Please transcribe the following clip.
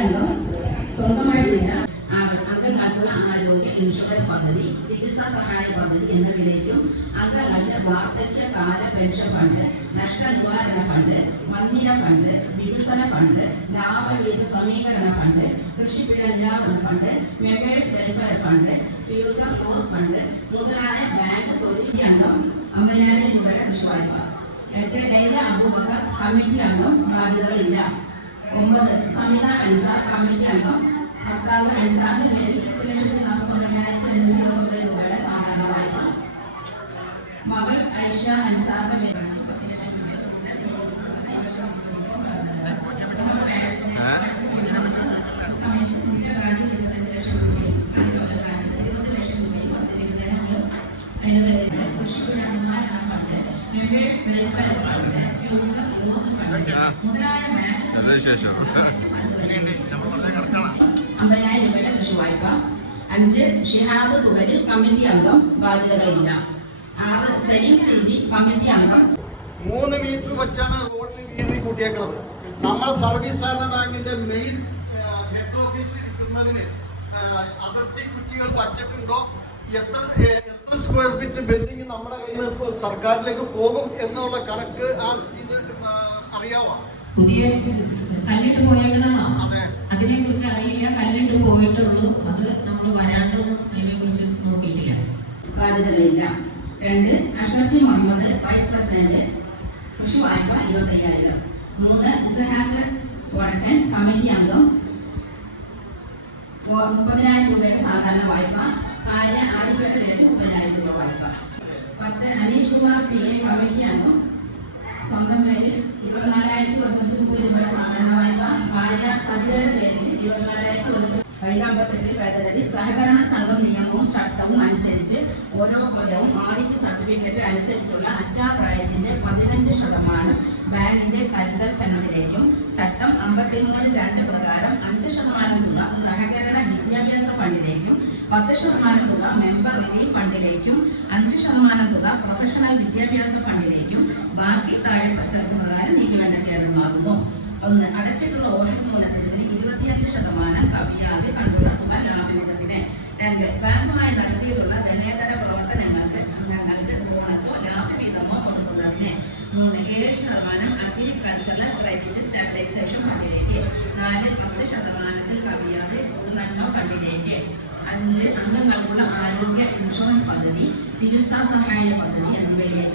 കമ്പനിയാണോ സ്വന്തമായിട്ടില്ല. അംഗങ്ങൾക്കുള്ള ആരോഗ്യ ഇൻഷുറൻസ് പദ്ധതി ചികിത്സാ സഹായ പദ്ധതി എന്ന വിലയ്ക്കും അംഗങ്ങൾക്ക് വാർദ്ധക്യകാല പെൻഷൻ ഫണ്ട് നഷ്ടനിവാരണ ഫണ്ട് വന്ധ്യ ഫണ്ട് വികസന ഫണ്ട് ലാഭജീവിത സമീകരണ fund കൃഷിപ്പിഴ fund members welfare fund future close fund മുതലായ ബാങ്ക് സ്വീകരണ അംഗം അമ്പതിനായിരം രൂപയുടെ വിശ്വായ്പ എട്ട് ലൈല അബൂബക്കർ കമ്മിറ്റി അംഗം ബാധ്യതകളില്ല. ഒമ്പത്. സമിത അൻസാർ കമ്മിറ്റി അംഗം ഭർത്താവ് അൻസാറിന് പേരിൽ ഒരു ലക്ഷത്തി നാൽപ്പത്തൊമ്പതിനായിരത്തി എണ്ണൂറ്റി തൊണ്ണൂറ് രൂപയുടെ സാധാരണ വായ്പ മകൾ ഐഷ അൻസാറിന്റെ പേരിൽ members welfare fund future close fund മുതലായ നല്ല വിശേഷം അമ്പതിനായിരം രൂപയുടെ കൃഷി വായ്പ. അഞ്ച് ഷിഹാബ് തുകലിൽ കമ്മിറ്റി അംഗം. ബാധ്യതകളില്ല. ആറ് സലീം സിന്ധി കമ്മിറ്റി അംഗം. മൂന്ന് മീറ്റർ വെച്ചാണ് റോഡിന് വീതി കൂട്ടിയേക്കുന്നത് നമ്മുടെ സർവീസ് സഹകരണ ബാങ്കിന്റെ മെയിൻ ഹെഡ് ഓഫീസിൽ ഇരിക്കുന്നതിന് അതിർത്തി കുറ്റികൾ വച്ചിട്ടുണ്ടോ? എത്ര എത്ര സ്ക്വയർ ഫീറ്റ് ബിൽഡിംഗ് നമ്മുടെ കയ്യിൽ സർക്കാരിലേക്ക് പോകും എന്നുള്ള കണക്ക് ആ ഇത് അറിയാവോ? പുതിയ കല്ലിട്ട് പോയേക്കണോ കിണറാണ് അതിനെ കുറിച്ച് അറിയില്ല. കല്ലിട്ട് പോയിട്ടുള്ളൂ അത് നമ്മൾ വരാണ്ടൊന്നും അതിനെ കുറിച്ച് നോക്കിയിട്ടില്ല. ബാധ്യതകളില്ല രണ്ട് അഷറഫി മുഹമ്മദ് വൈസ് പ്രസിഡന്റ് കൃഷി വായ്പ ഇരുപത്തയ്യായിരം. മൂന്ന് ഇസഹാഖ് വടക്കൻ കമ്മിറ്റി അംഗം മുപ്പതിനായിരം രൂപയുടെ സാധാരണ വായ്പ. ഭാര്യ ആയിരത്തി പേര് മുപ്പതിനായിരം രൂപ വായ്പ. പത്ത് Aneesh Kumar P A committee അംഗം. സ്വന്തം സഹകരണ സംഘം നിയമവും ചട്ടവും അനുസരിച്ച് ഓരോ കൊല്ലവും ആഡിറ്റ് സർട്ടിഫിക്കറ്റ് അനുസരിച്ചുള്ള അറ്റാപ്രായത്തിന്റെ പതിനഞ്ച് ശതമാനം ബാങ്കിന്റെ കരുതൽ ധനത്തിലേക്കും ചട്ടം അമ്പത്തിമൂന്ന് രണ്ട് പ്രകാരം അഞ്ച് ശതമാനം തുക സഹകരണ വിദ്യാഭ്യാസ ഫണ്ടിലേക്കും പത്ത് ശതമാനം തുക മെമ്പർ റിലീഫ് ഫണ്ടിലേക്കും അഞ്ച് ശതമാനം തുക പ്രൊഫഷണൽ വിദ്യാഭ്യാസ ഫണ്ടിലേക്കും ബാക്കി നീക്കിവേണ്ടക്കേണ്ടമാകുന്നു ഒന്ന് അടച്ചിട്ടുള്ള ഓഹരി മൂലധനത്തിന് ഇരുപത്തിയഞ്ച് ശതമാനം കവിയാതെ കണ്ടുപിടുത്തുക തുക ലാഭവിഹിതത്തിന് രണ്ട് ബാങ്കുമായി നടത്തിയിട്ടുള്ള ധനേതര പ്രവർത്തനങ്ങൾക്ക് അംഗങ്ങൾക്ക് ബോണസോ ലാഭവിഹിതമോ കൊടുക്കുന്നതിന്. മൂന്ന് ഏഴ് ശതമാനം അഗ്രികൾച്ചറൽ ക്രെഡിറ്റ് സ്റ്റാബിലൈസേഷൻ ഫണ്ടിലേക്ക്. നാല് പത്ത് ശതമാനത്തിൽ കവിയാതെ നന്മ ഫണ്ടിലേക്ക്. അഞ്ച് അംഗങ്ങൾക്കുള്ള ആരോഗ്യ ഇൻഷുറൻസ് പദ്ധതി ചികിത്സാ സഹായ പദ്ധതി എന്നിവയിലേക്കും.